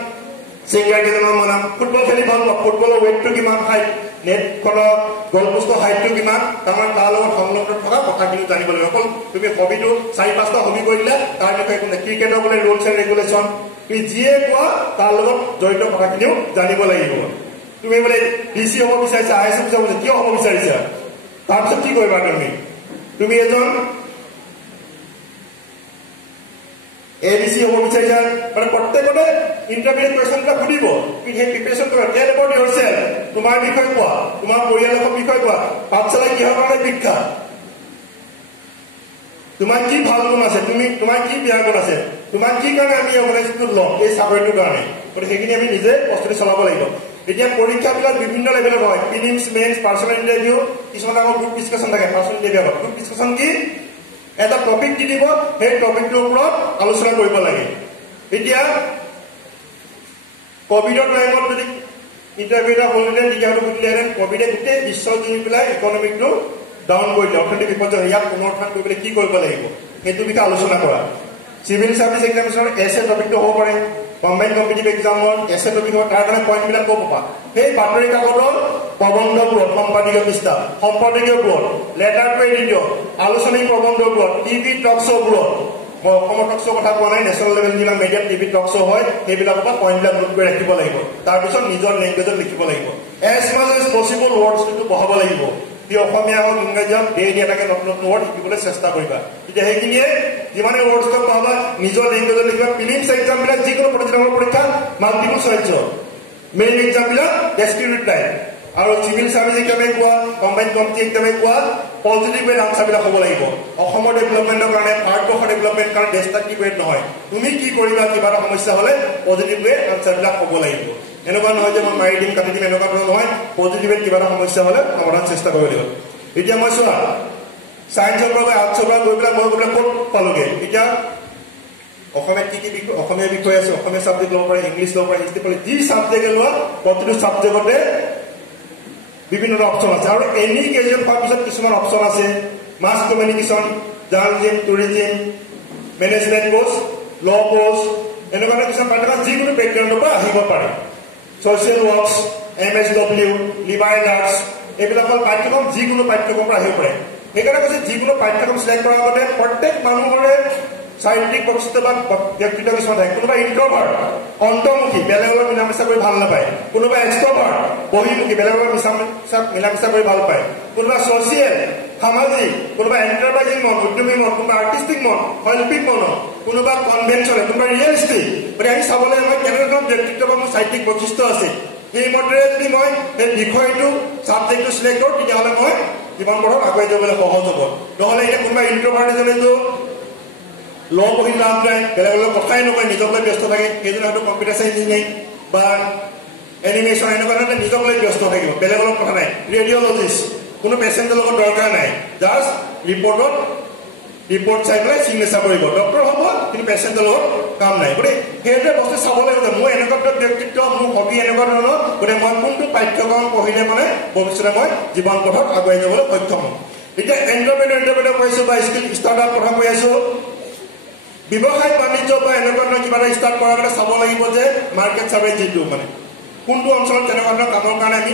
ছিংগাৰ কেইজনৰ নাম ফুটবল খেলি ভাল পোৱা ফুটবলৰ ৱেটটো কিমান হাইট নেটখনৰ গলপোষ্টৰ হাইটটো কিমান তাৰমানে তাৰ লগত সংলগ্ন থকা কথাখিনি জানিব লাগিব অকল তুমি হবিটো 4-5টা হবি কৰি দিলে তাৰ বিষয়ে একো নাই ক্ৰিকেটৰ বোলে ৰুলছ এণ্ড ৰেগুলেশ্যন তুমি যিয়ে কোৱা তাৰ লগত জড়িত কথাখিনিও জানিব লাগিব তুমি বোলে DC হ'ব বিচাৰিছা IAS হ'ব কিয় হ'ব বিচাৰিছা তাৰপিছত কি কৰিবা তুমি এজন ABC হ'ব বিচাৰিছা মানে প্ৰত্যেকতে ইণ্টাৰভিউ কুৱেশ্যনবিলাক সুধিব তুমি সেই প্ৰিপেৰেশ্যন কৰা টেল এবাউট ইয়ৰছেল্ফ তোমাৰ বিষয়ে কোৱা তোমাৰ পৰিয়ালৰ বিষয়ে কোৱা পাঠশালা কিহৰ কাৰণে বিখ্যাত তোমাৰ কি ভাল গুণ আছে তোমাৰ কি বেয়া গুণ আছে তোমাৰ কি কাৰণে আমি অৰ্গেনাইজেশ্যনটো লওঁ এই চাকৰিটোৰ কাৰণে গতিকে সেইখিনি আমি নিজে প্ৰস্তুতি চলাব লাগিব এতিয়া পৰীক্ষাবিলাক বিভিন্ন লেভেলত হয় প্ৰিলিমছ মেইনছ পাৰ্চনেল ইণ্টাৰভিউ কিছুমান আকৌ গ্ৰুপ ডিছকাশ্যন থাকে পাৰ্চনেল ইণ্টাৰভিউ গ্ৰুপ ডিছকাশ্যন কি এটা টপিক দি দিব সেই টপিকটোৰ ওপৰত আলোচনা কৰিব লাগে এতিয়া কভিডৰ টাইমত যদি ইণ্টাৰভিউ এটা হ'লহেঁতেন তেতিয়াহ'লে সুধিলেহেঁতেন কভিডে গোটেই বিশ্ব জুৰি পেলাই ইকনমিকটো ডাউন কৰি দিলে অৰ্থনৈতিক বিপৰ্যয় ইয়াক পুনৰুত্থান কৰিবলৈ কি কৰিব লাগিব সেইটো বিষয়ে আলোচনা কৰা চিভিল ছাৰ্ভিচ এক্সামিনেশ্যনৰ এছে টপিকটো হ'ব পাৰে কম্বাইন কম্পিটিটিভ এক্সামৰ এছে টপিক হ'ব তাৰ কাৰণে পইণ্টবিলাক ক'ব পাবা সেই বাতৰি কাকতৰ প্ৰবন্ধবোৰত সম্পাদকীয় পৃষ্ঠা সম্পাদকীয়বোৰত লেটাৰ টু এডিটৰ আলোচনী প্ৰবন্ধবোৰত টিভি টক শ্ব'বোৰত মই অসমৰ টক শ্ব' কথা কোৱা নাই, নেশ্যনেল লেভেল যিবিলাক মিডিয়াম টিভি টক শ্ব' হয় সেইবিলাকৰ পৰা পইণ্টবিলাক নোট কৰি ৰাখিব লাগিব, তাৰপিছত নিজৰ লেংগুৱেজত লিখিব লাগিব, এজ মাছ এজ পচিবল ৱৰ্ডছটো বহাব লাগিব, যি অসমীয়া হওক ইংৰাজী হওক ডেইলি এটাকে নতুন নতুন ৱৰ্ড শিকিবলৈ চেষ্টা কৰিবা। তেতিয়া সেইখিনিয়ে যিমানে ৱৰ্ডছটো পাবা নিজৰ লেংগুৱেজত লিখিবা। ফিলিমছ এক্সামবিলাক যিকোনো প্ৰতিযোগিতামূলক পৰীক্ষা মাল্টিপল চইচ, মেইন এক্সামবিলাক ডেছক্ৰিপটিভ টাইপ, আৰু চিভিল চাৰ্ভিচ এক্সামে কোৱা কম্বাইণ্ড কম্পিটিটিভ এক্সামে কোৱা পজিটিভ ৱেত আনচাৰবিলাক হ'ব লাগিব। অসমৰ ডেভেলপমেণ্টৰ কাৰণে ভাৰতবৰ্ষৰ ডেভেলপমেণ্ট কাৰণে ডেষ্ট্ৰাকটিভ ৱেত নহয়, তুমি কি কৰিবা কিবা এটা সমস্যা হ'লে পজিটিভ ৱেত আনচাৰবিলাক হ'ব লাগিব। এনেকুৱা নহয় যে মই মাৰি দিম কাটি দিম, এনেকুৱা ধৰণৰ নহয়, পজিটিভ ৱেত কিবা এটা সমস্যা হ'লে সমাধান চেষ্টা কৰিব লাগিব। এতিয়া মই চোৱা ছায়েন্সৰ পৰা আৰ্টছৰ পৰা গৈ পেলাই মই গৈ পেলাই ক'ত পালোগৈ। এতিয়া অসমীয়াত কি কি বিষয়, অসমীয়া বিষয় আছে, অসমীয়া ছাবজেক্ট ল'ব পাৰে, ইংলিছ ল'ব পাৰে, হিষ্ট্ৰী পাৰে, যি ছাবজেক্টে লোৱা প্ৰতিটো ছাবজেক্টতে বিভিন্ন অপশ্যন আছে, আৰু এনি গ্ৰেজুৱেট হোৱাৰ পিছত কিছুমান অপশ্যন আছে, mass communication, journalism, tourism, management course, ল কোৰ্চ, এনেকুৱা কিছুমান পাঠ্যক্ৰম যিকোনো বেকগ্ৰাউণ্ডৰ পৰা আহিব পাৰে। Social works, MSW, liberal arts, এইবিলাকৰ পাঠ্যক্ৰম যিকোনো পাঠ্যক্ৰমৰ পৰা আহিব পাৰে। সেইকাৰণে কৈছে যিকোনো পাঠ্যক্ৰম চিলেক্ট কৰাৰ আগতে প্ৰত্যেক মানুহৰে চাৰিত্ৰিক বৈশিষ্ট্য বা ব্যক্তিত্ব কিছুমান থাকে। কোনোবা ইণ্ট্ৰভাৰ্ট, অন্তৰ্মুখী, বেলেগৰ লগত মিলা মিছা কৰি ভাল নাপায়, কোনোবা এক্সট্ৰভাৰ্ট, বহিমুখী, বেলেগৰ লগত মিলা মিছা কৰি ভাল পায়, কোনোবা ছ'চিয়েল সামাজিক, কোনোবা এণ্টাৰপ্ৰাইজিং মন, উদ্যমী মন, কোনোবা আৰ্টিষ্টিক মন, শৈল্পিক মন, কোনোবা কনভেনশ্যনেল, কোনোবা ৰিয়েলিষ্টিক। গতিকে আমি চাবলৈ মই কেনেধৰণৰ ব্যক্তিত্ব বা মোৰ চাৰিত্ৰিক বৈশিষ্ট্য আছে, সেই মতেৰে যদি মই সেই বিষয়টো ছাবজেক্টটো চিলেক্ট কৰোঁ তেতিয়াহ'লে মই জীৱন পথত আগুৱাই যাবলৈ সহজ হ'ব। নহ'লে এতিয়া কোনোবা ইণ্ট্ৰভাৰ্ট এজনেতো ল পঢ়ি লাভ নাই, বেলেগৰ লগত কথাই নকয়, নিজক লৈ ব্যস্ত থাকে, সেইজনে হয়তো কম্পিউটাৰ চাইন্স ইঞ্জিনিয়াৰিং বা এনিমেশ্যন এনেকুৱা ধৰণে নিজক লৈ ব্যস্ত থাকিব, বেলেগৰ লগত কথা নাই। ৰেডিঅ'লজিষ্ট, কোনো পেচেণ্টৰ লগত দৰকাৰ নাই, জাষ্ট ৰিপৰ্ট চাই পেলাই চিগনেচাৰ কৰিব, ডক্টৰ হ'ব কিন্তু পেচেণ্টৰ লগত কাম নাই। গতিকে সেইটোৱে বস্তু চাব লাগিব, মোৰ এনেকুৱা ব্যক্তিত্ব, মোৰ হবি এনেকুৱা ধৰণৰ, গতিকে মই কোনটো পাঠ্যক্ৰম পঢ়িলে মানে ভৱিষ্যতে মই জীৱন পথত আগুৱাই যাবলৈ সক্ষম হ'ম। এতিয়া এণ্টাৰপ্ৰেনিয়ৰ কৈ আছো বা স্কিল ষ্টাৰ্টআপ কথা কৈ আছো। ব্যৱসায় বাণিজ্য বা এনেকুৱা ধৰণৰ কিবা এটা ষ্টাৰ্ট কৰাৰ কাৰণে চাব লাগিব যে মাৰ্কেট চাৰ্ভে যিটো মানে কোনটো অঞ্চলত তেনেকুৱা ধৰণৰ কামৰ কাৰণে আমি